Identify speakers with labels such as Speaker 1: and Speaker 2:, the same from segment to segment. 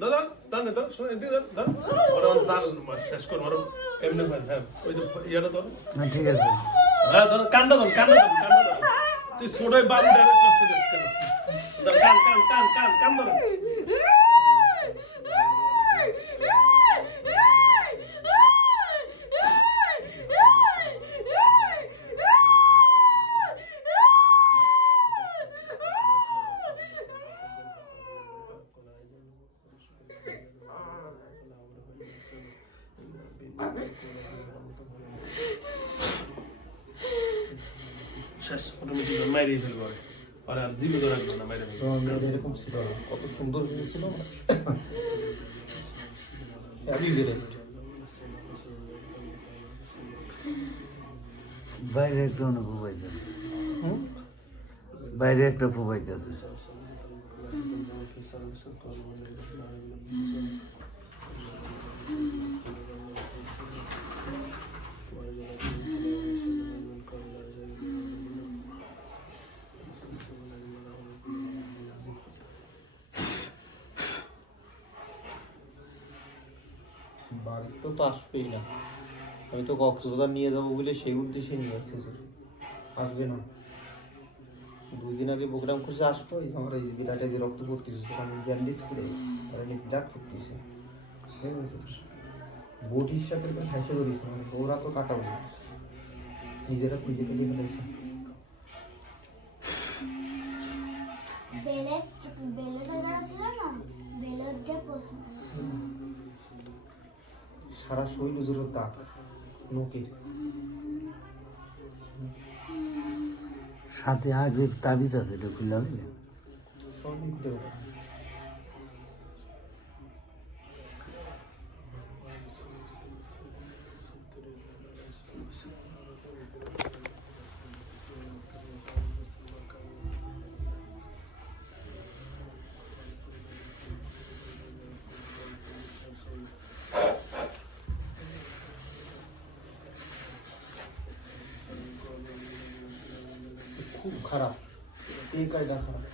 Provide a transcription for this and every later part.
Speaker 1: দাদা দান তো শুনে এদিকে দান ওরা জাল শেষ করো ওরা এমনি হয় হ্যাঁ ওই যে ইয়াটা ধর।
Speaker 2: হ্যাঁ ঠিক আছে।
Speaker 1: হ্যাঁ ধর কান্না ধর কান্না ধর কান্না ধর। তুই ছোটই বাবু ডাইরেক্ট কষ্ট দিস কেন? কান কান কান কান কান ধর। শেষ অটোমেটিক মাইরে ফেলব ওরে আর জীবিত রাখব না মাইরে ফেলব।
Speaker 3: এরকম ছিল কত সুন্দর আমি
Speaker 2: বাইরে একটা অনুভব বাইরে একটা ফুবাইতেছে
Speaker 3: বাড়িতে তো তো আসবেই না। আমি তো কক্সবাজার নিয়ে যাব বলে সেই উদ্দেশ্যে নিয়ে আসছি আসবে না। দুই দিন আগে প্রোগ্রাম খুঁজে আসতো এই আমার এই বিরাটে যে রক্ত পড়তেছে সেটা আমি ব্যান্ডেজ করে এসেছি। আর এনে বিরাট করতেছে বোট হিসাবে তো হ্যাসে করেছে মানে ওরা তো কাটা উচিত নিজেরা খুঁজে পেলে ফেলেছে
Speaker 4: বেলের বেলের যারা ছিল না বেলের যে প্রশ্ন
Speaker 3: সারা শরীর জুড়ে দাগ নখের।
Speaker 2: সাথে আগের তাবিজ আছে খুলে হবে
Speaker 3: পাবে খুব খারাপ এই কায়দা খারাপ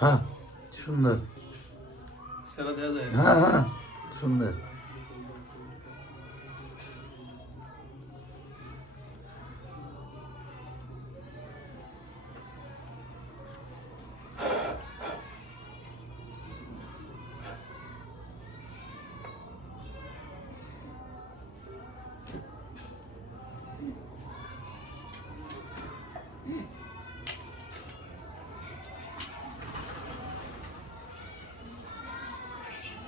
Speaker 2: হ্যাঁ সুন্দর।
Speaker 1: সেরা দেখা যায়।
Speaker 2: হ্যাঁ হ্যাঁ সুন্দর।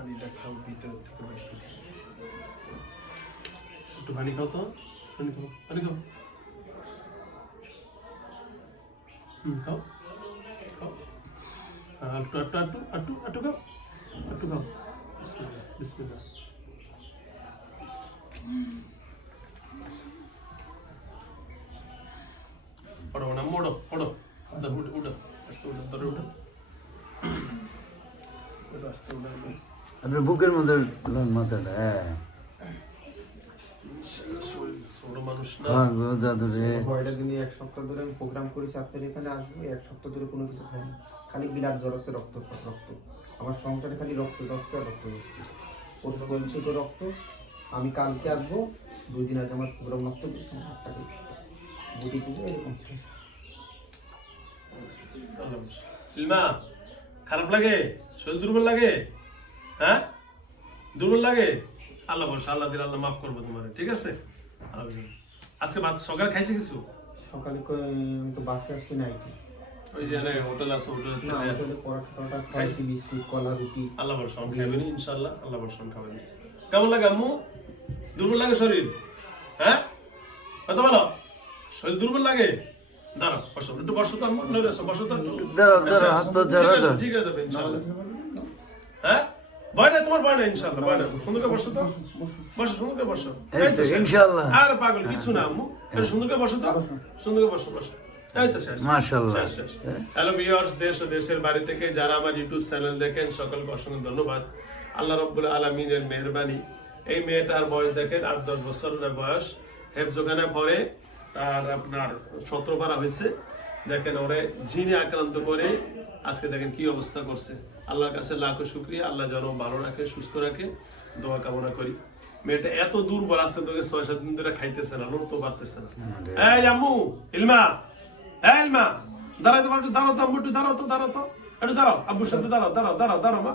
Speaker 1: পানিটা খাও ভিতর থেকে করে। একটু পানি খাও তো পানি খাও পানি খাও। হুম খাও একটু একটু একটু একটু একটু খাও একটু খাও। বিসমিল্লাহ বিসমিল্লাহ। ওড়ো না মোড়ো ওড়ো উঠো উঠো উঠো আস্তে উঠো ধরে উঠো। উঠো, আস্তে উঠো
Speaker 2: আপনার বুকের মধ্যে মাথাটা হ্যাঁ।
Speaker 1: না
Speaker 2: হ্যাঁ
Speaker 3: এক সপ্তাহ ধরে আমি প্রোগ্রাম করেছি আপনার এখানে আসব এক সপ্তাহ ধরে কোনো কিছু খালি বিলাট জ্বর আছে রক্ত রক্ত। আমার সংসারে খালি রক্ত যাচ্ছে আর রক্ত যাচ্ছে। রক্ত আমি কালকে আসব দুই দিন আগে আমার প্রোগ্রাম নষ্ট করছি হাতটাকে বুটি টুকু এরকম।
Speaker 1: খারাপ লাগে? শরীর দুর্বল লাগে? হ্যাঁ? দুর্বল লাগে? আল্লাহ বলছে আল্লাহ দিল আল্লাহ মাফ করব তোমার ঠিক আছে? আল্লাহ আজকে ভাত সকালে খাইছে কিছু?
Speaker 3: সকালে কই- তো বাসে আসছি নাইটি
Speaker 1: ওই যে হোটেল আছে হোটেল
Speaker 3: না পরোটা খাইছি। বিস্কুট কলা রুটি।
Speaker 1: আল্লাহ বর্ষণ খাবেন ইনশাল্লাহ আল্লাহ বর্ষণ খাবেন কেমন লাগে আম্মু? দুর্বল লাগে শরীর? হ্যাঁ? কথা বলো শরীর দুর্বল লাগে? দাঁড়াও বসো একটু বসো তো আম্মু এসো, বসো তো।
Speaker 2: দাঁড়াও, দাঁড়াও, হাত পা
Speaker 1: ঠিক আছে, হ্যাঁ? ভয় নাই তোমার ভয় নাই ইনশাল্লাহ ভয় নাই সুন্দর করে বসো তো। বসো সুন্দর করে বসো।
Speaker 2: এই তো,
Speaker 1: শেষ।
Speaker 2: ইনশাআল্লাহ।
Speaker 1: আর পাগল কিছু না আম্মু। সুন্দর করে বসো তো। সুন্দর করে বসো বসো। এই তো শেষ।
Speaker 2: মাশাআল্লাহ।
Speaker 1: শেষ, শেষ। হ্যালো ভিউয়ার্স দেশ ও দেশের বাড়ি থেকে যারা আমার ইউটিউব চ্যানেল দেখেন সকলকে অসংখ্য ধন্যবাদ। আল্লাহ রব্বুল আলমিনের মেহরবানি। এই মেয়েটার বয়স দেখেন আট দশ বছর বয়স। হেফজোখানে পরে তার আপনার সতেরো পারা হয়েছে। দেখেন ওরে জিনে আক্রান্ত করে আজকে দেখেন কি অবস্থা করছে। আল্লাহর কাছে লাখো শুক্রিয়া আল্লাহ যেন ভালো রাখে সুস্থ রাখে দোয়া কামনা করি। মেয়েটা এত দুর্বল আছে তোকে ছয় সাত দিন ধরে খাইতেছে না লড়তে পারতেছে না। এই আম্মু ইলমা এই ইলমা দাঁড়াইতে পারছ দাঁড়াও তো আম্মু একটু দাঁড়াও তো দাঁড়াও তো। একটু দাঁড়াও আব্বুর সাথে দাঁড়াও দাঁড়াও দাঁড়াও দাঁড়াও মা।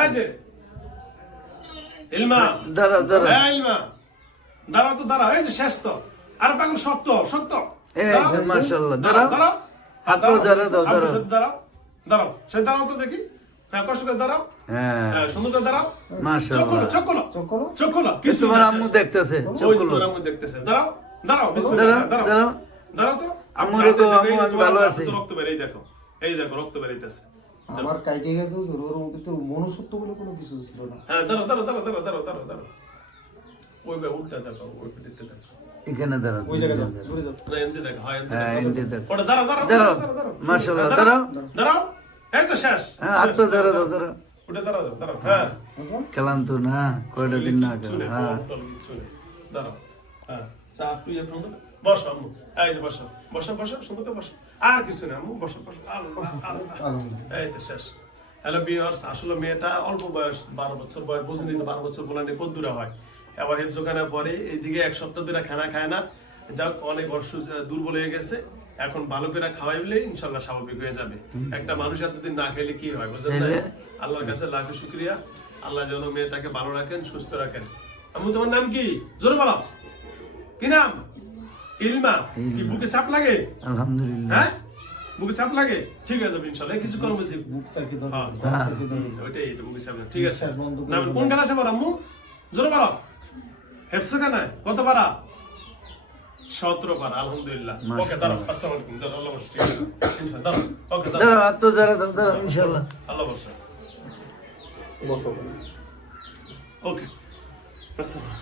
Speaker 1: এই যে ইলমা
Speaker 2: দাঁড়াও দাঁড়াও।
Speaker 1: এই ইলমা দাঁড়াও তো দাঁড়াও এই যে শেষ তো। আর পাগল শক্ত শক্ত।
Speaker 2: এই যে মাশাআল্লাহ,
Speaker 1: দাঁড়াও
Speaker 2: দাঁড়াও। হাত
Speaker 1: দাঁড়াও।
Speaker 2: দাও, দাঁড়াও।
Speaker 1: দাঁড়াও দাঁড়াও। সে দাঁড়াও তো দেখি।
Speaker 2: আম্মু দেখতেছে
Speaker 1: দাঁড়াও দাঁড়াও
Speaker 2: দাঁড়াও,
Speaker 1: দাঁড়াও। তো।
Speaker 2: আম্মু, আমি ভালো আছি।
Speaker 1: রক্ত বের দেখো এই দেখো রক্ত বেরাইতেছে
Speaker 3: আমার কাইটে গেছে ওর মনুষ্যত্ব বলে কোনো কিছু ছিল না।
Speaker 1: হ্যাঁ দাঁড়াও দাঁড়াও দাঁড়াও দাঁড়াও দাঁড়াও দাঁড়াও দাঁড়াও। ওই উল্টা দেখো ওই দেখো।
Speaker 2: এখানে দাঁড়াও
Speaker 1: না হয় এমনি
Speaker 2: হ্যাঁ। এনতে
Speaker 1: দাঁড়াও
Speaker 2: মাশাআল্লাহ,
Speaker 1: হ্যাঁ,
Speaker 2: দাঁড়াও। হ্যাঁ দাও দাঁড়াও
Speaker 1: ওটা দাঁড়াও দাঁড়াও হ্যাঁ।
Speaker 2: খেলাম তো না কয়টা দিন না হ্যাঁ।
Speaker 1: হ্যাঁ। আর কিছু নেই আম্মু বসো বসো। এই তো শেষ। হ্যালো বিয়ার্স আসলে মেয়েটা অল্প বয়স বারো বছর বয়স বুঝিনি তো বারো বছর বলে কত দূরে হয়। এবার হেফজোখানে পরে এইদিকে এক সপ্তাহ ধরে খানা খায় না। যাক অনেক অসুস্থ দুর্বল হয়ে গেছে। এখন ভালো করে খাওয়াইলে ইনশাল্লাহ স্বাভাবিক হয়ে যাবে। একটা মানুষ এতদিন না খাইলে কি হয় বুঝলেন? আল্লাহর কাছে লাখো শুক্রিয়া। আল্লাহ যেন মেয়েটাকে ভালো রাখেন সুস্থ রাখেন। আমি তোমার নাম কি? জোরে বলো। কি নাম? ইলমা। কি বুকে চাপ লাগে?
Speaker 2: আলহামদুলিল্লাহ।
Speaker 1: হ্যাঁ? বুকে চাপ লাগে? ঠিক আছে ইনশাল্লাহ। কিছু কর্ম
Speaker 3: বুক দাও
Speaker 1: হ্যাঁ।
Speaker 3: বুক চাকি
Speaker 1: ওইটাই এটা বুকে চাপ ঠিক আছে।
Speaker 3: বিশ্বাস বন্ধ করে
Speaker 1: না কোন ক্লাসে পড়ো আম্মু? জোরে বলো। হেফসে কেন? কত পারা? সতেরো পারা আলহামদুলিল্লাহ। ওকে দাঁড়াও আসসালামু আলাইকুম। দাঁড়াও আল্লাহ বর্ষা দাঁড়াও ওকে দাঁড়াও।
Speaker 2: দাঁড়াও ইনশাআল্লাহ।
Speaker 1: আল্লাহ বর্ষা
Speaker 3: বসো।
Speaker 1: ওকে। আসসালাম